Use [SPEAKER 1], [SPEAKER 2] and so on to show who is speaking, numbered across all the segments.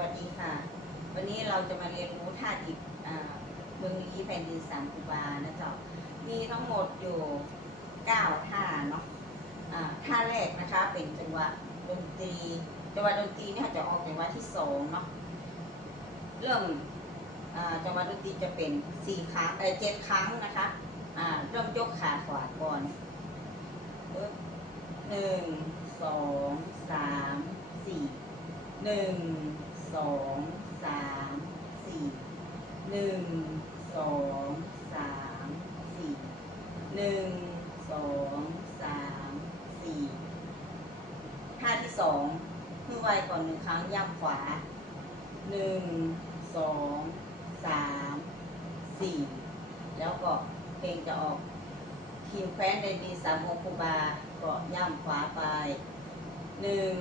[SPEAKER 1] วัสดีค่ะ วันนี้เราจะมาเรียนรู้ท่าดิบอ่เมืองลี้แผ่นดินสามคูบานะเจ้ามีทั้งหมดอยู่เก้าท่าเนาะท่าแรกนะคะเป็นจังหวะดนตรีจังหวะดนตรีเนี่ยจะออกจังหวะที่สองเนาะเริ่มจังหวะดนตรีจะเป็นสี่ครั้งเออเจ็ดครั้งนะคะเริ่มยกขาขวาก่อนหนึ่งสองสามสี่หนึ่ง สองสามสี่หนึ่งสองสามสี่หนึ่งสองสามสี่ท่าที่สองคือไวก่อนหนึ่งครั้งย่ำขวาหนึ่งสองสามสี่แล้วก็เพลงจะออกทีมแคว้นในดีสามโมคูบาก็ย่ำขวาไปหนึ่ง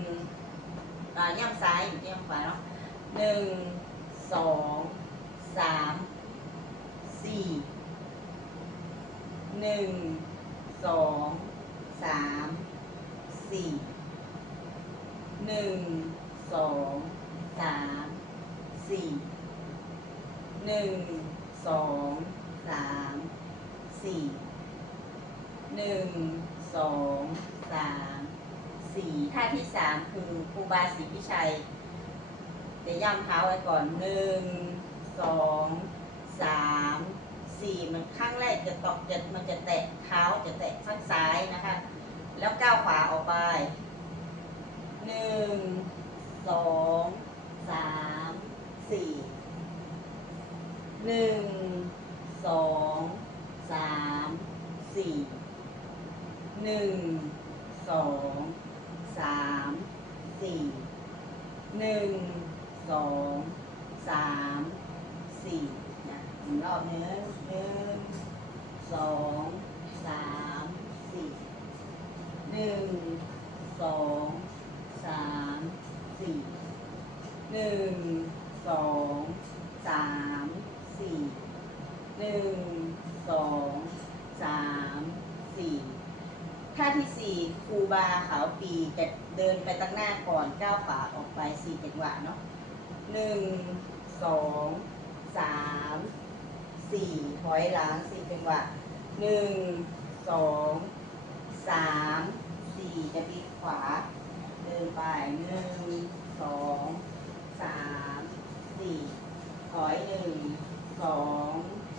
[SPEAKER 1] อ่าย่ำซ้ายอยู่ที่ย่ำขวาเนาะ หนึ่งสองสามสี่หนึ่งสองสามสี่หนึ่งสองสามสี่หนึ่งสองสามสี่หนึ่งสองสามสี่ท่าที่สามคือครูบาศรีพิชัย จะย่ำเท้าไว้ก่อนหนึ่งสองสามสี่มันข้างแรกจะตอกจะมันจะแตะเท้าจะแตะข้างซ้ายนะคะ แล้วก้าวขวาออกไปหนึ่งสองสามสี่หนึ่งสองสามสี่หนึ่งสองสามสี่หนึ่ง สองสามสี่นะอีกรอบหนึ่งหนึ่งสองสามสี่หนึ่งสองสามสี่หนึ่งสองสามสี่หนึ่งสองสามสี่ท่าที่สี่ครูบาขาวปีจะเดินไปตั้งหน้าก่อนก้าวขาออกไปสี่จังหวะเนาะ หนึ่งสองสามสี่ถอยหลังสี่จังหวะหนึ่งสองสามสี่จะพลิกขวา เดินไปหนึ่งสองสามสี่ถอยหนึ่งสอง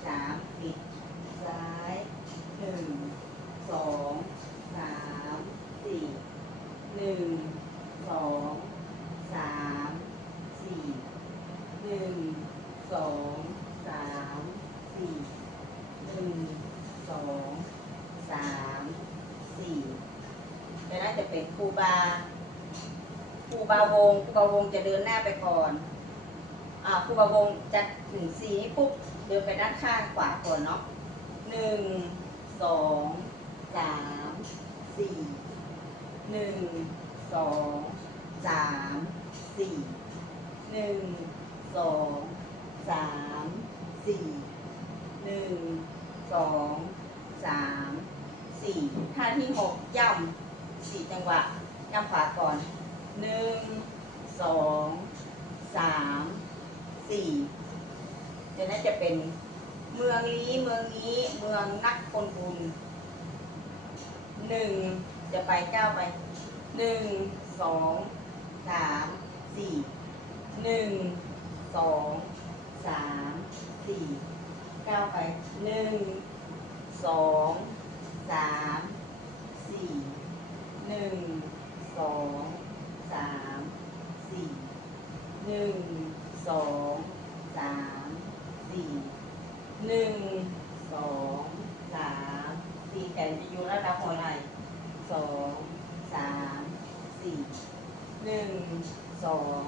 [SPEAKER 1] สามปิดซ้ายหนึ่งสองสามสี่หนึ่งสองสามสี่หนึ่งสองสามสี่หนึ่งสองสามสี่แต่น่าจะเป็นครู บาครูบาวงครูบาวงจะเดินหน้าไปก่อนอ่าครูบาวงจะถึงสี่นี้ปุ๊บเดินไปด้านข้างขวาก่อนเนาะหนึ่งสองสามสี่หนึ่งสองสามสี่หนึ่งสองสามสี่หนึ่งสองสามสี่ท่าที่หกย่ำสี่จังหวะ ย่ำขวาก่อนหนึ่งสองสามสี่จะน่าจะเป็นเมืองลี้เมืองนี้เมืองนักคนบุญหนึ่งจะไปเก้าไปหนึ่งสองสามสี่หนึ่งสองสามสี่เก้าไปหนึ่งสองสามสี่หนึ่ง องสามสี่หนึ่งสองสามสี่หนึ่งสองสามสี่แขนจะอยู่ระดับหัวไหล่สองสามสี่หนึ่งสอง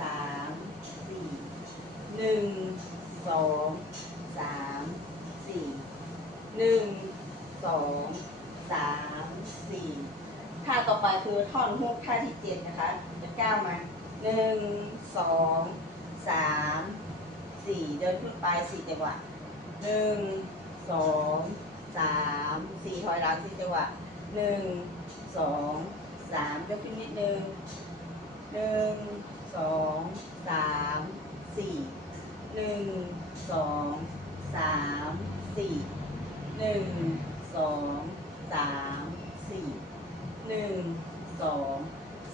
[SPEAKER 1] สามสี่หนึ่งสองสามสี่หนึ่งสองสามสี่ ท่าต่อไปคือท่อนฮุกท่าที่เจ็ดนะคะ จะก้าวมาหนึ่งสองสามสี่เดินขึ้นไปสี่จังหวะหนึ่งสองสามสี่ถอยหลังสี่จังหวะหนึ่งสองสามยกขึ้นนิดนึงหนึ่งสองสามสี่หนึ่งสองสามสี่หนึ่งสองสามสี่ หนึ่งสอง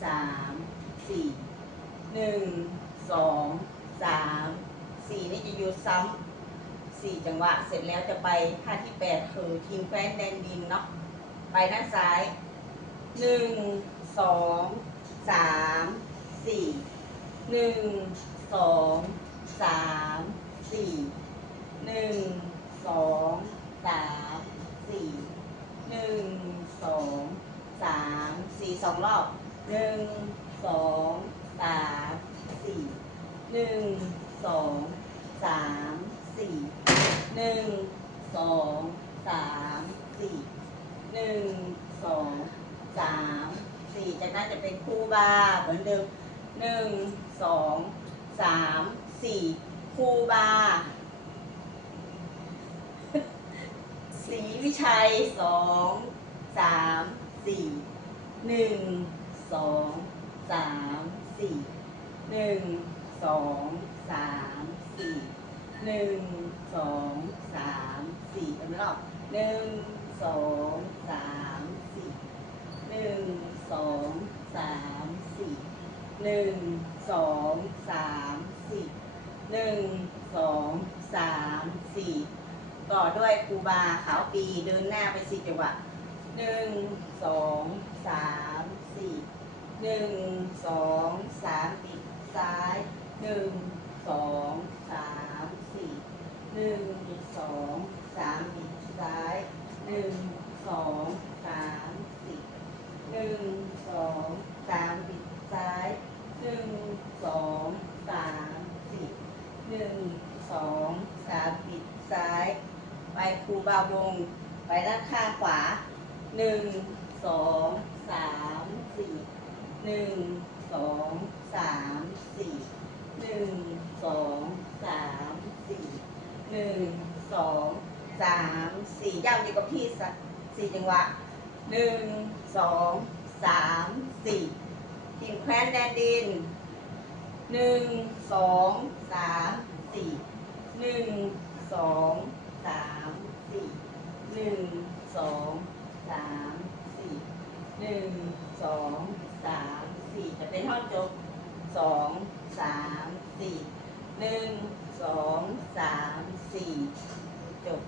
[SPEAKER 1] สามสี่หนึ่งสองสามสี่นี่จะอยู่ซ้ำสี่จังหวะ เสร็จแล้วจะไปท่าที่แปดคือทีมแฟนแดนดินเนาะไปด้านซ้ายหนึ่งสองสามสี่หนึ่งสองสามสี่หนึ่งสองสามสี่หนึ่งสอง สามสี่สองรอบหนึ่งสองสามสี่หนึ่งสองสามสี่หนึ่งสองสามสี่หนึ่งสองสามสี่จากนั้นจะเป็นคู่บาเหมือนเดิมหนึ่งสองสามสี่คู่บาสีวิชัยสองสาม สี่หนึ่งสองสามสี่หนึ่งสองสามสี่หนึ่งสองสามสี่เป็นรอบหนึ่งสองสามสี่หนึ่งสองสามสี่หนึ่งสองสามสี่หนึ่งสองสามสี่ต่อด้วยครูบาขาวปีเดินหน้าไปสี่จังหวะ หนึ่งสองสามสี่หนึ่งสองสามปิดซ้ายหนึ่งสองสามสี่หนึ่งสองสามปิดซ้ายหนึ่งสองสามสี่หนึ่งสองสามปิดซ้ายหนึ่งสองสามสี่หนึ่งสองสามปิดซ้าย ไปครูบาวง ไปด้านข้างขวา หนึ่งสองสามสี่หนึ่งสองสามสี่หนึ่งสองสามสี่หนึ่งสองสามสี่ย่ำอยู่กับพี่สักสี่จังหวะหนึ่งสองสามสี่ทีมแคว้นแดนดินหนึ่งสองสามสี่หนึ่งสองสามสี่หนึ่งสอง สามสี่หนึ่งสองสามสี่จะเป็นท่อนจบสองสามสี่หนึ่งสองสามสี่จบ